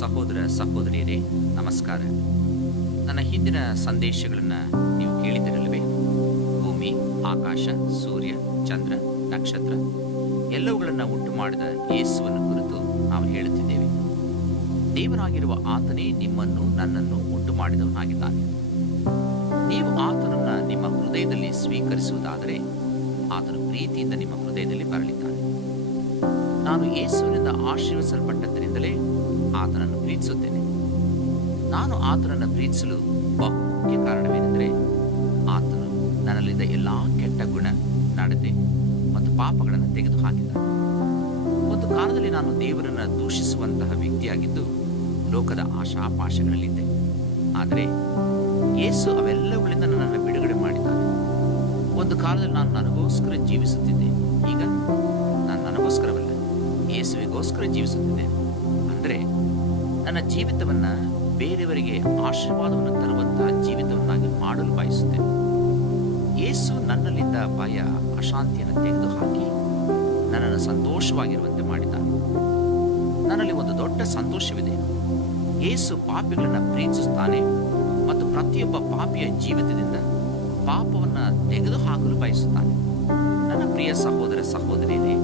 ಸಹೋದರ ಸಹೋದರಿಯರೇ, ನಮಸ್ಕಾರ. ನನ್ನ ಹಿಂದಿನ ಸಂದೇಶಗಳನ್ನು ನೀವು ಕೇಳಿದಿರಲಿವೆ. ಭೂಮಿ, ಆಕಾಶ, ಸೂರ್ಯ, ಚಂದ್ರ, ನಕ್ಷತ್ರ ಎಲ್ಲವುಗಳನ್ನು ಉಂಟು ಮಾಡಿದ ಯೇಸುವನ್ನು ಕುರಿತು ನಾವು ಹೇಳುತ್ತಿದ್ದೇವೆ. ದೇವರಾಗಿರುವ ಆತನೇ ನಿಮ್ಮನ್ನು ನನ್ನನ್ನು ಉಂಟು ಮಾಡಿದವನಾಗಿದ್ದಾನೆ. ನೀವು ಆತನನ್ನು ನಿಮ್ಮ ಹೃದಯದಲ್ಲಿ ಸ್ವೀಕರಿಸುವುದಾದರೆ ಆತನು ಪ್ರೀತಿಯಿಂದ ನಿಮ್ಮ ಹೃದಯದಲ್ಲಿ ಬರಲಿದ್ದಾನೆ. ನಾನು ಯೇಸುವಿನಿಂದ ಆಶೀರ್ವಿಸಲ್ಪಟ್ಟದ್ದರಿಂದಲೇ ಆತನನ್ನು ಪ್ರೀತಿಸುತ್ತೇನೆ. ನಾನು ಆತನನ್ನು ಪ್ರೀತಿಸಲು ಬಹುಮುಖ್ಯ ಕಾರಣವೇನೆಂದರೆ, ಆತನು ನನ್ನಲ್ಲಿದ್ದ ಎಲ್ಲ ಕೆಟ್ಟ ಗುಣ, ನಡತೆ ಮತ್ತು ಪಾಪಗಳನ್ನು ತೆಗೆದುಹಾಕಿದ್ದಾನೆ. ಒಂದು ಕಾಲದಲ್ಲಿ ನಾನು ದೇವರನ್ನು ದೂಷಿಸುವಂತಹ ವ್ಯಕ್ತಿಯಾಗಿದ್ದು ಲೋಕದ ಆಶಾಪಾಶಗಳಲ್ಲಿದ್ದೆ. ಆದರೆ ಯೇಸು ಅವೆಲ್ಲವುಗಳಿಂದ ನನ್ನನ್ನು ಬಿಡುಗಡೆ ಮಾಡಿದ್ದಾನೆ. ಒಂದು ಕಾಲದಲ್ಲಿ ನಾನು ನನಗೋಸ್ಕರ ಜೀವಿಸುತ್ತಿದ್ದೆ. ಈಗ ನಾನು ನನಗೋಸ್ಕರವಲ್ಲ, ಯೇಸುವಿಗೋಸ್ಕರ ಜೀವಿಸುತ್ತಿದ್ದೇನೆ. ಅಂದರೆ ನನ್ನ ಜೀವಿತವನ್ನು ಬೇರೆಯವರಿಗೆ ಆಶೀರ್ವಾದವನ್ನು ತರುವಂತಹ ಜೀವಿತವನ್ನಾಗಿ ಮಾಡಲು ಬಯಸುತ್ತೇನೆ. ಯೇಸು ನನ್ನಲ್ಲಿದ್ದ ಭಯ, ಅಶಾಂತಿಯನ್ನು ತೆಗೆದುಹಾಕಿ ನನ್ನನ್ನು ಸಂತೋಷವಾಗಿರುವಂತೆ ಮಾಡಿದ್ದಾನೆ. ನನ್ನಲ್ಲಿ ಒಂದು ದೊಡ್ಡ ಸಂತೋಷವಿದೆ. ಯೇಸು ಪಾಪಿಗಳನ್ನು ಪ್ರೀತಿಸುತ್ತಾನೆ ಮತ್ತು ಪ್ರತಿಯೊಬ್ಬ ಪಾಪಿಯ ಜೀವಿತದಿಂದ ಪಾಪವನ್ನು ತೆಗೆದುಹಾಕಲು ಬಯಸುತ್ತಾನೆ. ನನ್ನ ಪ್ರಿಯ ಸಹೋದರ ಸಹೋದರಿಯರೇ,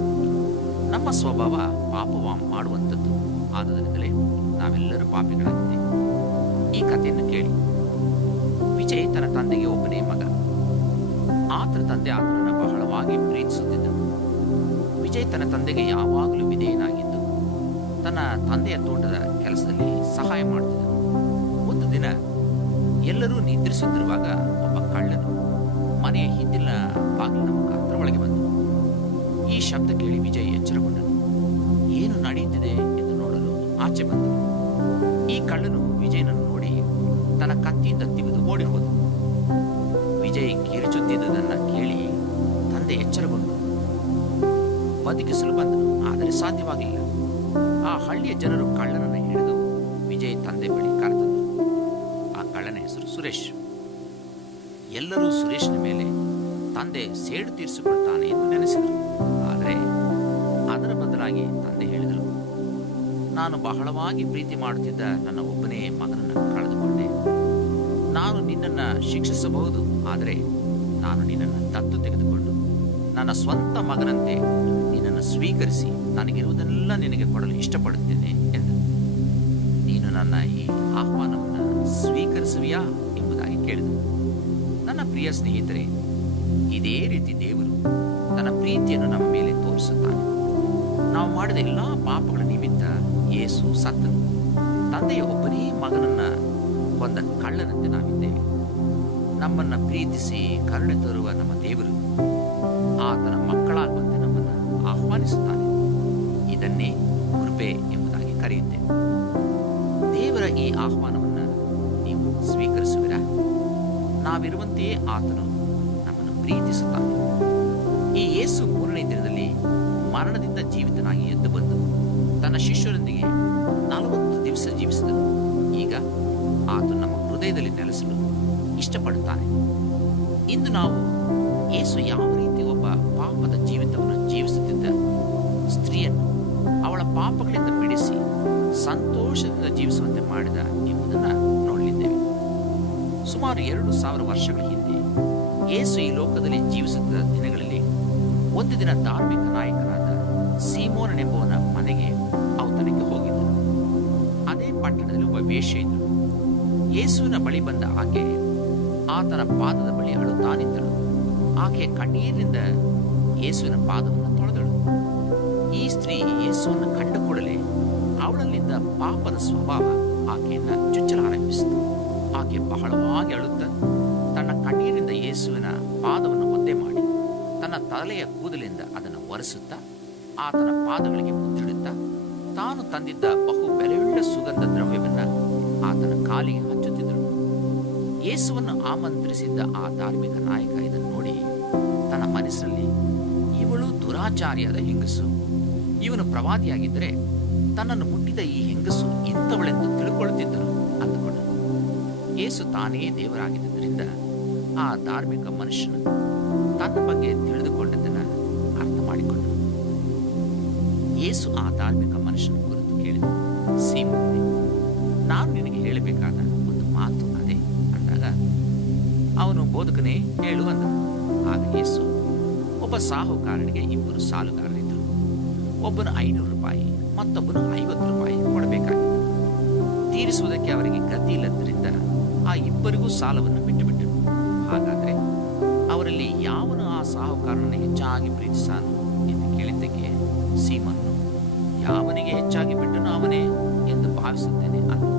ನಮ್ಮ ಸ್ವಭಾವ ಪಾಪ ಮಾಡುವಂಥದ್ದು. ಆದ್ದರಿಂದಲೇ ನಾವೆಲ್ಲರೂ ಪಾಪಿಗಳಾಗಿದ್ದೇವೆ. ಈ ಕಥೆಯನ್ನು ಕೇಳಿ. ವಿಜಯ್ ತನ್ನ ತಂದೆಗೆ ಒಬ್ಬನೇ ಮಗ. ಆತನ ತಂದೆ ಆತನನ್ನು ಬಹಳವಾಗಿ ಪ್ರೀತಿಸುತ್ತಿದ್ದನು. ವಿಜಯ್ ತನ್ನ ತಂದೆಗೆ ಯಾವಾಗಲೂ ವಿಧೇಯನಾಗಿದ್ದು ತನ್ನ ತಂದೆಯ ತೋಟದ ಕೆಲಸದಲ್ಲಿ ಸಹಾಯ ಮಾಡುತ್ತಿದ್ದನು. ಒಂದು ದಿನ ಎಲ್ಲರೂ ನಿದ್ರಿಸುತ್ತಿರುವಾಗ ಒಬ್ಬ ಕಳ್ಳನು ಮನೆಯ ಹಿಂದಿನ ಬಾಗಿಲಿನ ಮುಖಾಂತರ ಒಳಗೆ ಬಂದನು. ಈ ಶಬ್ದ ಕೇಳಿ ವಿಜಯ್ ಎಚ್ಚರಗೊಂಡನು. ಏನು ನಡೆಯುತ್ತಿದೆ ಎಂದು ನೋಡಲು ಆಚೆ ಬಂದನು. ಈ ಕಳ್ಳನು ವಿಜಯನನ್ನು ನೋಡಿ ತನ್ನ ಕತ್ತಿಯಿಂದ ತಿವಿದು ಓಡಿ ಹೋದನು. ವಿಜಯ್ ಕಿರುಚುತ್ತಿದ್ದುದನ್ನು ಕೇಳಿ ತಂದೆ ಎಚ್ಚರಗೊಂಡು ಬದುಕಿಸಲು ಬಂದನು. ಆದರೆ ಸಾಧ್ಯವಾಗಿಲ್ಲ. ಆ ಹಳ್ಳಿಯ ಜನರು ಕಳ್ಳನನ್ನು ಹಿಡಿದು ವಿಜಯ್ ತಂದೆ ಬಳಿ ಕರೆತಂದರು. ಆ ಕಳ್ಳನ ಹೆಸರು ಸುರೇಶ್. ಎಲ್ಲರೂ ಸುರೇಶ್ನ ಮೇಲೆ ತಂದೆ ಸೇಡು ತೀರಿಸಿಕೊಳ್ತಾನೆ ಎಂದು ನೆನೆಸಿದರು. ಆದರೆ ಅದರ ಬದಲಾಗಿ ತಂದೆ ಹೇಳಿದರು, ನಾನು ಬಹಳವಾಗಿ ಪ್ರೀತಿ ಮಾಡುತ್ತಿದ್ದ ನನ್ನ ಒಬ್ಬನೇ ಮಗನನ್ನು ಕಳೆದುಕೊಂಡೆ. ನಾನು ನಿನ್ನನ್ನು ಶಿಕ್ಷಿಸಬಹುದು, ಆದರೆ ನಾನು ನಿನ್ನನ್ನು ದತ್ತು ತೆಗೆದುಕೊಂಡು ನನ್ನ ಸ್ವಂತ ಮಗನಂತೆ ನಿನ್ನನ್ನು ಸ್ವೀಕರಿಸಿ ನನಗಿರುವುದನ್ನೆಲ್ಲ ನಿನಗೆ ಕೊಡಲು ಇಷ್ಟಪಡುತ್ತೇನೆ ಎಂದರು. ನೀನು ನನ್ನ ಈ ಆಹ್ವಾನವನ್ನು ಸ್ವೀಕರಿಸುವಿಯಾ ಎಂಬುದಾಗಿ ಕೇಳಿದರು. ನನ್ನ ಪ್ರಿಯ ಸ್ನೇಹಿತರೆ, ಇದೇ ರೀತಿ ದೇವರು ತನ್ನ ಪ್ರೀತಿಯನ್ನು ನಮ್ಮ ಮೇಲೆ ತೋರಿಸುತ್ತಾನೆ. ನಾವು ಮಾಡಿದ ಎಲ್ಲ ಪಾಪಗಳ ನಿಮಿತ್ತ ಯೇಸು ಸತ್ತನು. ತಂದೆಯ ಒಬ್ಬನೇ ಮಗನನ್ನು ಕೊಂದ ಕಳ್ಳನಂತೆ ನಾವಿದ್ದೇವೆ. ನಮ್ಮನ್ನು ಪ್ರೀತಿಸಿ ಕರುಣೆ ತರುವ ನಮ್ಮ ದೇವರು ಆತನ ಮಕ್ಕಳಾಗುವಂತೆ ನಮ್ಮನ್ನು ಆಹ್ವಾನಿಸುತ್ತಾನೆ. ಇದನ್ನೇ ಕೃಪೆ ಎಂಬುದಾಗಿ ಕರೆಯುತ್ತೇವೆ. ದೇವರ ಈ ಆಹ್ವಾನವನ್ನು ನೀವು ಸ್ವೀಕರಿಸುವಿರಾ? ನಾವಿರುವಂತೆಯೇ ಆತನು ನಮ್ಮನ್ನು ಪ್ರೀತಿಸುತ್ತಾನೆ. ಈ ಯೇಸು ಮೂರನೇ ದಿನದಲ್ಲಿ ಮರಣದಿಂದ ಜೀವಿತನಾಗಿ ಎದ್ದು ಬಂದು ತನ್ನ ಶಿಷ್ಯರೊಂದಿಗೆ 40 ದಿವಸ ಜೀವಿಸಿದನು. ಈಗ ಆತನು ನಮ್ಮ ಹೃದಯದಲ್ಲಿ ನೆಲೆಸಲು ಇಷ್ಟಪಡುತ್ತಾನೆ. ಇಂದು ನಾವು ಯೇಸು ಯಾವ ರೀತಿ ಒಬ್ಬ ಪಾಪದ ಜೀವಿತವನ್ನು ಜೀವಿಸುತ್ತಿದ್ದ ಸ್ತ್ರೀಯನ್ನು ಅವಳ ಪಾಪಗಳಿಂದ ಬಿಡಿಸಿ ಸಂತೋಷದಿಂದ ಜೀವಿಸುವಂತೆ ಮಾಡಿದ ಎಂಬುದನ್ನು ನೋಡಲಿದ್ದೇವೆ. ಸುಮಾರು 2000 ವರ್ಷಗಳ ಹಿಂದೆ ಯೇಸು ಈ ಲೋಕದಲ್ಲಿ ಜೀವಿಸುತ್ತಿದ್ದ ದಿನಗಳಲ್ಲಿ ಒಂದು ದಿನ ಧಾರ್ಮಿಕ ನಾಯಕನಾದ ಸೀಮೋನನೆಂಬುವನ ಮನೆಗೆ ಔತಣಕ್ಕೆ ಹೋಗಿದ್ದನು. ಅದೇ ಪಟ್ಟಣದಲ್ಲಿ ಒಬ್ಬ ವೇಶ್ಯೆ ಇದ್ದಳು. ಯೇಸುವಿನ ಬಳಿ ಬಂದ ಆಕೆ ಆತನ ಪಾದದ ಬಳಿ ಅಳುತ್ತಾ ನಿಂತಳು. ಆಕೆ ಕಣ್ಣೀರಿನಿಂದ ಯೇಸುವಿನ ಪಾದವನ್ನು ತೊಳೆದಳು. ಈ ಸ್ತ್ರೀ ಯೇಸುವನ್ನು ಕಂಡ ಕೂಡಲೇ ಅವಳಲ್ಲಿದ್ದ ಪಾಪದ ಸ್ವಭಾವ ಆಕೆಯನ್ನು ಚುಚ್ಚಲಾರಂಭಿಸಿತು. ಆಕೆ ಬಹಳವಾಗಿ ಅಳುತ್ತಾ ತನ್ನ ಕಣ್ಣೀರಿನಿಂದ ಯೇಸುವಿನ ಪಾದವನ್ನು ಒದ್ದೆ ಮಾಡಿ ತನ್ನ ತಲೆಯ ಕೂದಲಿಂದ ಅದನ್ನು ಒರೆಸುತ್ತಾ ಆತನ ಪಾದಗಳಿಗೆ ಮುದ್ದಿಡುತ್ತಾ ತಾನು ತಂದಿದ್ದ ಬಹು ಬೆಲೆಯುಳ್ಳ ಸುಗಂಧ ದ್ರವ್ಯವನ್ನು ಆತನ ಕಾಲಿಗೆ ಹಚ್ಚುತ್ತಿದ್ದಳು. ಯೇಸುವನ್ನು ಆಮಂತ್ರಿಸಿದ್ದ ಆ ಧಾರ್ಮಿಕ ನಾಯಕ ಇದನ್ನು ನೋಡಿ ತನ್ನ ಮನಸ್ಸಿನಲ್ಲಿ, ಇವಳು ದುರಾಚಾರಿಯಾದ ಹೆಂಗಸು, ಇವನು ಪ್ರವಾದಿಯಾಗಿದ್ದರೆ ತನ್ನನ್ನು ಮುಟ್ಟಿದ ಈ ಹೆಂಗಸು ಇಂಥವಳೆಂದು ತಿಳ್ಕೊಳ್ಳುತ್ತಿದ್ದನು ಅಂದುಕೊಂಡನು. ಯೇಸು ತಾನೇ ದೇವರಾಗಿದ್ದರಿಂದ ಆ ಧಾರ್ಮಿಕ ಮನುಷ್ಯನು ತನ್ನ ಬಗ್ಗೆ ತಿಳಿದುಕೊಂಡದ್ದನ್ನು ಅರ್ಥ ಮಾಡಿಕೊಂಡನು. ಯೇಸು ಆ ಧಾರ್ಮಿಕ ಮನುಷ್ಯನ ಕುರಿತು ಕೇಳಿದನು, ಸೀಮೋನೇ, ನಾನು ನಿನಗೆ ಹೇಳಬೇಕಾದ ಒಂದು ಮಾತು ಅದೇ ಅಂದಾಗ ಅವನು, ಬೋಧಕನೇ ಹೇಳು ಅಂದನು. ಆಗ ಯೇಸು, ಒಬ್ಬ ಸಾಹುಕಾರನಿಗೆ 2 ಸಾಲುಗಾರರಿದ್ದರು. ಒಬ್ಬನು 500 ರೂಪಾಯಿ, ಮತ್ತೊಬ್ಬನು 50 ರೂಪಾಯಿ ಕೊಡಬೇಕಾಗಿತ್ತು. ತೀರಿಸುವುದಕ್ಕೆ ಅವರಿಗೆ ಗತಿ ಇಲ್ಲದ್ದರಿಂದ ಆ ಇಬ್ಬರಿಗೂ ಸಾಲವನ್ನು ಬಿಟ್ಟುಬಿಟ್ಟರು. ಹಾಗಾದರೆ ಅವರಲ್ಲಿ ಯಾವನು ಆ ಸಾಹುಕಾರನನ್ನು ಹೆಚ್ಚಾಗಿ ಪ್ರೀತಿಸಾನು ಎಂದು ಕೇಳಿದ್ದಕ್ಕೆ ಸೀಮೋನನು, ಯಾವನಿಗೆ ಹೆಚ್ಚಾಗಿ ಬಿಟ್ಟನು ಅವನೇ ಎಂದು ಭಾವಿಸುತ್ತೇನೆ ಅಂದನು.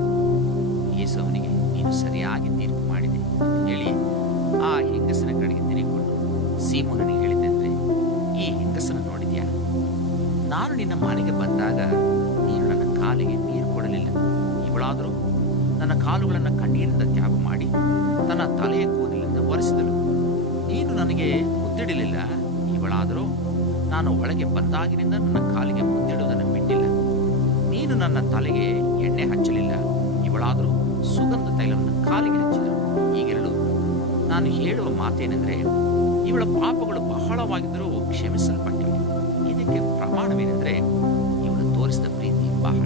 ಯೇಸು ಅವನಿಗೆ, ನೀನು ಸರಿಯಾಗಿ ತೀರ್ಪು ಮಾಡಿದೆ ಎಂದು ಹೇಳಿ ಆ ಹೆಂಗಸನ ಕಡೆಗೆ ತಿರುಗಿಕೊಂಡು ಸೀಮೋನನಿಗೆ ಹೇಳಿದ್ದೆಂದರೆ, ಈ ಹೆಂಗಸನ್ನು ನೋಡಿದ್ಯಾ? ನಾನು ನಿನ್ನ ಮನೆಗೆ ಬಂದಾಗ ನೀನು ನನ್ನ ಕಾಲಿಗೆ ನೀರು ಕೊಡಲಿಲ್ಲ. ಇವಳಾದರೂ ನನ್ನ ಕಾಲುಗಳನ್ನು ಕಣ್ಣೀರಿಂದ ತ್ಯಾಗ ಮಾಡಿ ತನ್ನ ತಲೆಯ ಕೂದಲಿನಿಂದ ಒರೆಸಿದಳು. ನೀನು ನನಗೆ ಮುದ್ದಿಡಲಿಲ್ಲ. ಇವಳಾದರೂ ನಾನು ಒಳಗೆ ಬಂದಾಗಿನಿಂದ ನನ್ನ ಕಾಲಿಗೆ ಮುದ್ದಿಡುವುದನ್ನು ಬಿಟ್ಟಿಲ್ಲ. ನೀನು ನನ್ನ ತಲೆಗೆ ಎಣ್ಣೆ ಹಚ್ಚಲಿಲ್ಲ. ಇವಳಾದರೂ ಸುಗಂಧ ತೈಲವನ್ನು ಕಾಲಿಗೆ ಹಚ್ಚಿದಳು. ಹೀಗೆರಡು ನಾನು ಹೇಳುವ ಮಾತೇನೆಂದರೆ, ಇವಳ ಪಾಪಗಳು ಬಹಳವಾಗಿದ್ದರೂ ಕ್ಷಮಿಸಲ್ಪಟ್ಟಿವೆ. ಇದಕ್ಕೆ ಪ್ರಮಾಣವೇನೆಂದರೆ, ಇವಳು ತೋರಿಸಿದ ಪ್ರೀತಿ ಬಹಳ.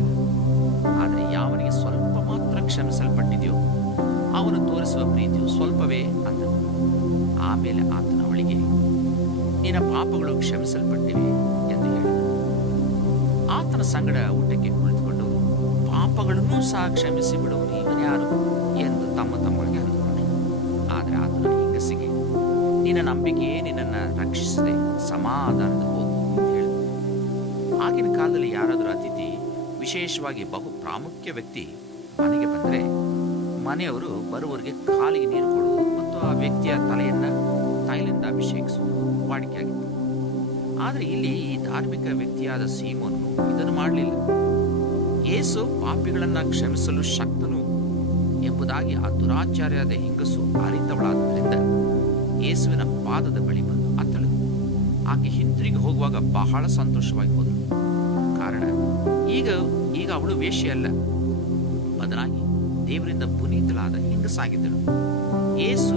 ಆದರೆ ಯಾವನಿಗೆ ಸ್ವಲ್ಪ ಮಾತ್ರ ಕ್ಷಮಿಸಲ್ಪಟ್ಟಿದೆಯೋ ಅವನು ತೋರಿಸುವ ಪ್ರೀತಿಯು ಸ್ವಲ್ಪವೇ ಅಂದನು. ಆಮೇಲೆ ಆತನ ಅವಳಿಗೆ, ನಿನ್ನ ಪಾಪಗಳು ಕ್ಷಮಿಸಲ್ಪಟ್ಟಿವೆ ಎಂದು ಹೇಳಿದನು. ಆತನ ಸಂಗಡ ಊಟಕ್ಕೆ ಕುಳಿತುಕೊಂಡು, ಪಾಪಗಳನ್ನೂ ಸಹ ಕ್ಷಮಿಸಿ ಬಿಡುವನು ಇವನು ಯಾರು ಎಂದು ತಮ್ಮೊಳಗೆ ಅಂದುಕೊಂಡೆ. ಆದರೆ ಆತನ ಹೆಂಗಸಿಗೆ, ನಿನ್ನ ನಂಬಿಕೆಯೇ ನಿನ್ನನ್ನು ರಕ್ಷಿಸದೆ ಸಮಾಧಾನದ ಹೋಗು ಎಂದು ಹೇಳಿದನು. ಆಗಿನ ಕಾಲದಲ್ಲಿ ಯಾರಾದರೂ ಅತಿಥಿ, ವಿಶೇಷವಾಗಿ ಬಹು ಪ್ರಾಮುಖ್ಯ ವ್ಯಕ್ತಿ ಮನೆಗೆ ಬಂದರೆ ಮನೆಯವರು ಬರುವವರಿಗೆ ಕಾಲಿಗೆ ನೀರು ಕೊಡುವುದು ಮತ್ತು ಆ ವ್ಯಕ್ತಿಯ ತಲೆಯನ್ನು ತೈಲದಿಂದ ಅಭಿಷೇಕಿಸುವುದು ವಾಡಿಕೆಯಾಗಿತ್ತು. ಆದರೆ ಇಲ್ಲಿ ಈ ಧಾರ್ಮಿಕ ವ್ಯಕ್ತಿಯಾದ ಸೀಮೋನನು ಇದನ್ನು ಮಾಡಲಿಲ್ಲ. ಯೇಸು ಪಾಪಿಗಳನ್ನು ಕ್ಷಮಿಸಲು ಶಕ್ತನು ಎಂಬುದಾಗಿ ಆ ದುರಾಚಾರ್ಯದ ಹೆಂಗಸು ಅರಿತವಳಾದ್ದರಿಂದ ಯೇಸುವಿನ ಪಾದದ ಬಳಿ ಬಂದು ಅತ್ತಳು. ಆಕೆ ಹಿಂತಿರುಗಿ ಹೋಗುವಾಗ ಬಹಳ ಸಂತೋಷವಾಗಿ ಹೋದಳು. ಕಾರಣ ಈಗ ಅವಳು ವೇಶ್ಯೆಯಲ್ಲ, ಬದಲಾಗಿ ದೇವರಿಂದ ಪುನೀತಳಾದ ಹೆಂಗಸಾಗಿದ್ದಳು. ಯೇಸು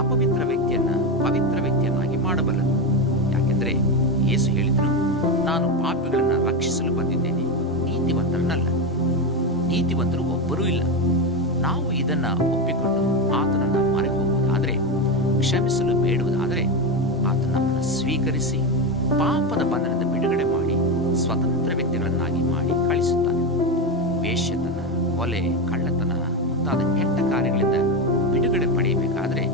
ಅಪವಿತ್ರ ವ್ಯಕ್ತಿಯನ್ನ ಪವಿತ್ರ ವ್ಯಕ್ತಿಯನ್ನಾಗಿ ಮಾಡಬಲ್ಲನು. ಯಾಕೆಂದರೆ ಯೇಸು ಹೇಳಿದನು, ನಾನು ಪಾಪಿಗಳನ್ನು ರಕ್ಷಿಸಲು ಬಂದಿದ್ದೇನೆ, ನೀತಿವಂತರನ್ನಲ್ಲ. ನೀತಿವಂತರು ಒಬ್ಬರೂ ಇಲ್ಲ. ನಾವು ಇದನ್ನ ಒಪ್ಪಿಕೊಂಡು ಆತನನ್ನು ಮೊರೆ ಹೋಗುವುದಾದರೆ, ಕ್ಷಮಿಸಲು ಬೇಡುವುದಾದರೆ, ಆತ ನಮ್ಮನ್ನು ಸ್ವೀಕರಿಸಿ ಪಾಪದ ಬಂಧನದಿಂದ ಬಿಡುಗಡೆ ಮಾಡಿ ಸ್ವತಂತ್ರ ವ್ಯಕ್ತಿಗಳನ್ನಾಗಿ ಮಾಡಿ ಕಳಿಸುತ್ತಾನೆ. ವೇಶ್ಯತನ, ಕೊಲೆ, ಕಳ್ಳತನ ಮುಂತಾದ ಕೆಟ್ಟ ಕಾರ್ಯಗಳಿಂದ ಬಿಡುಗಡೆ ಪಡೆಯಬೇಕಾದರೆ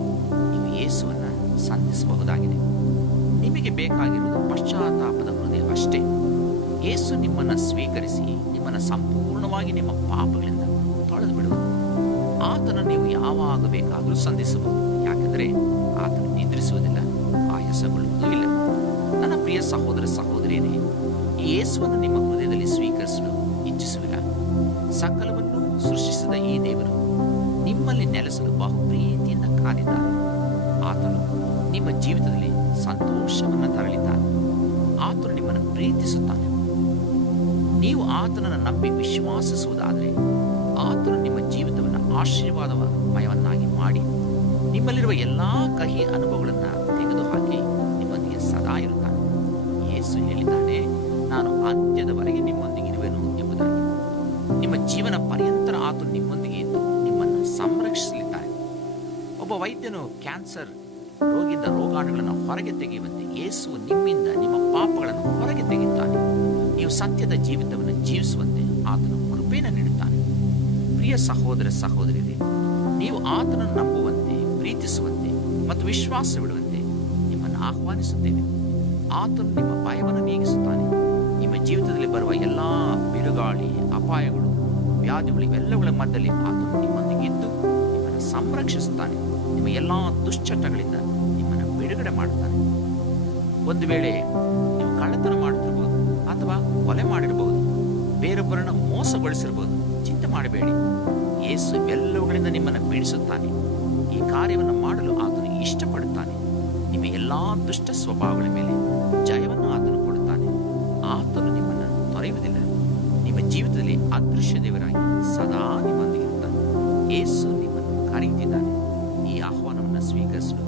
ನೀವು ಯೇಸುವನ್ನು ಸಂಧಿಸಬಹುದಾಗಿದೆ. ನಿಮಗೆ ಬೇಕಾಗಿರುವುದು ಪಶ್ಚಾತ್ತಾಪದ ಹೃದಯವಷ್ಟೇ. ಯೇಸು ನಿಮ್ಮನ್ನು ಸ್ವೀಕರಿಸಿ ನಿಮ್ಮನ್ನು ಸಂಪೂರ್ಣವಾಗಿ ನಿಮ್ಮ ಪಾಪಗಳಿಂದ ತೊಳೆದು ಬಿಡುವುದು. ಆತನ ನೀವು ಯಾವಾಗ ಬೇಕಾದರೂ ಸಂಧಿಸಬಹುದು. ಯಾಕೆಂದರೆ ಆತನು ನಿದ್ರಿಸುವುದಿಲ್ಲ, ಆಯಾಸಗೊಳ್ಳುವುದೂ ಇಲ್ಲ. ನನ್ನ ಪ್ರಿಯ ಸಹೋದರ ಸಹೋದರಿಯರೇ, ಯೇಸುವನ್ನು ನಿಮ್ಮ ಹೃದಯದಲ್ಲಿ ಸ್ವೀಕರಿಸಲು ಇಚ್ಛಿಸುವಿರಾ? ಸಕಲವನ್ನೂ ಸೃಷ್ಟಿಸಿದ ಈ ದೇವರು ನಿಮ್ಮಲ್ಲಿ ನೆಲೆಸಲು ಬಹು ಪ್ರೀತಿಯಿಂದ ಕಾದಿದ್ದಾನೆ. ಆತನು ನಿಮ್ಮ ಜೀವಿತದಲ್ಲಿ ಸಂತೋಷವನ್ನು ತರಲಿದ್ದಾನೆ. ಆತನು ನಿಮ್ಮನ್ನು ಪ್ರೀತಿಸುತ್ತಾನೆ. ನೀವು ಆತನನ್ನು ನಂಬಿ ವಿಶ್ವಾಸಿಸುವುದಾದರೆ ಆತನು ನಿಮ್ಮ ಜೀವಿತವನ್ನು ಆಶೀರ್ವಾದಮಯವನ್ನಾಗಿ ಮಾಡಿ ನಿಮ್ಮಲ್ಲಿರುವ ಎಲ್ಲಾ ಕಹಿ ಅನುಭವಗಳನ್ನು ತೆಗೆದುಹಾಕಿ ನಿಮ್ಮೊಂದಿಗೆ ಸದಾ ಇರುತ್ತಾನೆ. ಯೇಸು ಹೇಳಿದ್ದಾನೆ, ನಾನು ಅಂತ್ಯದವರೆಗೆ ನಿಮ್ಮೊಂದಿಗೆ ಇರುವೆನು ಎಂಬುದಾಗಿ. ನಿಮ್ಮ ಜೀವನ ಪರ್ಯಂತರ ಆತನು ನಿಮ್ಮೊಂದಿಗೆ ಇದ್ದು ನಿಮ್ಮನ್ನು ಸಂರಕ್ಷಿಸಲಿದ್ದಾನೆ. ಒಬ್ಬ ವೈದ್ಯನು ಕ್ಯಾನ್ಸರ್ ರೋಗಿಯಿಂದ ರೋಗಾಣುಗಳನ್ನು ಹೊರಗೆ ತೆಗೆಯುವಂತೆ ಯೇಸು ನಿಮ್ಮಿಂದ ನಿಮ್ಮ ಪಾಪಗಳನ್ನು ಹೊರಗೆ ತೆಗೆಯುತ್ತಾನೆ. ನೀವು ಸತ್ಯದ ಜೀವಿತವನ್ನು ಜೀವಿಸುವಂತೆ ಆತನು ಕೃಪೆಯನ್ನು ನೀಡುತ್ತಾನೆ. ಪ್ರಿಯ ಸಹೋದರ ಸಹೋದರಿಯರೇ, ನೀವು ಆತನನ್ನು ನಂಬುವಂತೆ, ಪ್ರೀತಿಸುವಂತೆ ಮತ್ತು ವಿಶ್ವಾಸವಿಡುವಂತೆ ನಿಮ್ಮನ್ನು ಆಹ್ವಾನಿಸುತ್ತೇವೆ. ಆತನು ನಿಮ್ಮ ಭಯವನ್ನು ನೀಗಿಸುತ್ತಾನೆ. ನಿಮ್ಮ ಜೀವಿತದಲ್ಲಿ ಬರುವ ಎಲ್ಲ ಬಿರುಗಾಳಿ, ಅಪಾಯಗಳು, ವ್ಯಾಧಿಗಳು ಇವೆಲ್ಲಗಳ ಮಧ್ಯದಲ್ಲಿ ಆತನು ನಿಮ್ಮೊಂದಿಗೆ ಇದ್ದು ನಿಮ್ಮನ್ನು ಸಂರಕ್ಷಿಸುತ್ತಾನೆ. ನಿಮ್ಮ ಎಲ್ಲ ದುಶ್ಚಟಗಳಿಂದ ನಿಮ್ಮನ್ನು ಬಿಡುಗಡೆ ಮಾಡುತ್ತಾನೆ. ಒಂದು ವೇಳೆ ನೀವು ಕಳ್ಳತನ ಮಾಡುತ್ತಿರಬಹುದು ಅಥವಾ ಕೊಲೆ ಮಾಡಿರಬಹುದು, ಬೇರೊಬ್ಬರನ್ನು ಮೋಸಗೊಳಿಸಿರಬಹುದು. ಚಿಂತೆ ಮಾಡಬೇಡಿ, ಯೇಸು ಎಲ್ಲವುಗಳಿಂದ ನಿಮ್ಮನ್ನು ಬಿಡಿಸುತ್ತಾನೆ. ಈ ಕಾರ್ಯವನ್ನು ಮಾಡಲು ಆತನು ಇಷ್ಟಪಡುತ್ತಾನೆ. ನಿಮ್ಮ ಎಲ್ಲಾ ದುಷ್ಟ ಸ್ವಭಾವಗಳ ಮೇಲೆ ಜಯವನ್ನು ಆತನು ಕೊಡುತ್ತಾನೆ. ಆತನು ನಿಮ್ಮನ್ನು ತೊರೆಯುವುದಿಲ್ಲ. ನಿಮ್ಮ ಜೀವಿತದಲ್ಲಿ ಅದೃಶ್ಯ ದೇವರಾಗಿ ಸದಾ ನಿಮ್ಮೊಂದಿಗಿರುತ್ತಾನೆ. ಯೇಸು ನಿಮ್ಮನ್ನು ಕರೆಯುತ್ತಿದ್ದಾನೆ. ಈ ಆಹ್ವಾನವನ್ನು ಸ್ವೀಕರಿಸಲು